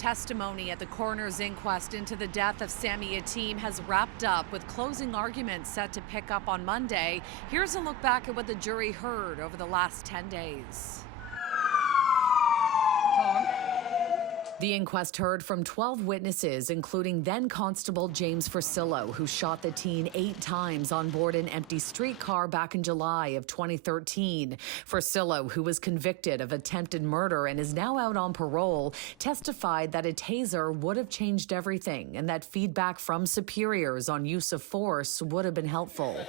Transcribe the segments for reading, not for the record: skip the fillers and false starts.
Testimony at the coroner's inquest into the death of Sammy Yatim has wrapped up, with closing arguments set to pick up on Monday. Here's a look back at what the jury heard over the last 10 days. The inquest heard from 12 witnesses, including then-Constable James Fursillo, who shot the teen 8 times on board an empty streetcar back in July of 2013. Fursillo, who was convicted of attempted murder and is now out on parole, testified that a taser would have changed everything and that feedback from superiors on use of force would have been helpful.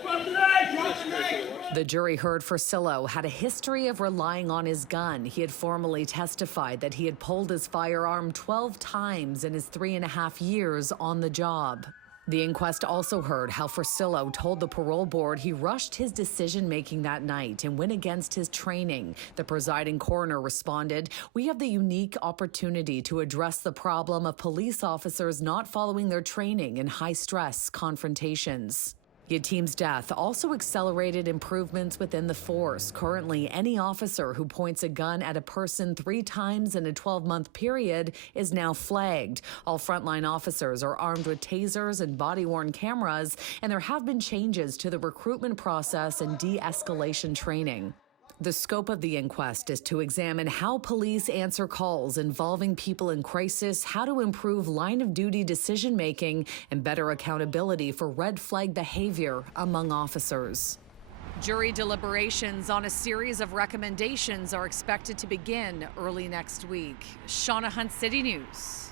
The jury heard Fursillo had a history of relying on his gun. He had formally testified that he had pulled his firearm 12 times in his 3.5 years on the job. The inquest also heard how Fursillo told the parole board he rushed his decision-making that night and went against his training. The presiding coroner responded, "We have the unique opportunity to address the problem of police officers not following their training in high-stress confrontations." Yatim's death also accelerated improvements within the force. Currently, any officer who points a gun at a person 3 times in a 12-month period is now flagged. All frontline officers are armed with tasers and body-worn cameras, and there have been changes to the recruitment process and de-escalation training. The scope of the inquest is to examine how police answer calls involving people in crisis, how to improve line-of-duty decision-making, and better accountability for red flag behavior among officers. Jury deliberations on a series of recommendations are expected to begin early next week. Shauna Hunt, City News.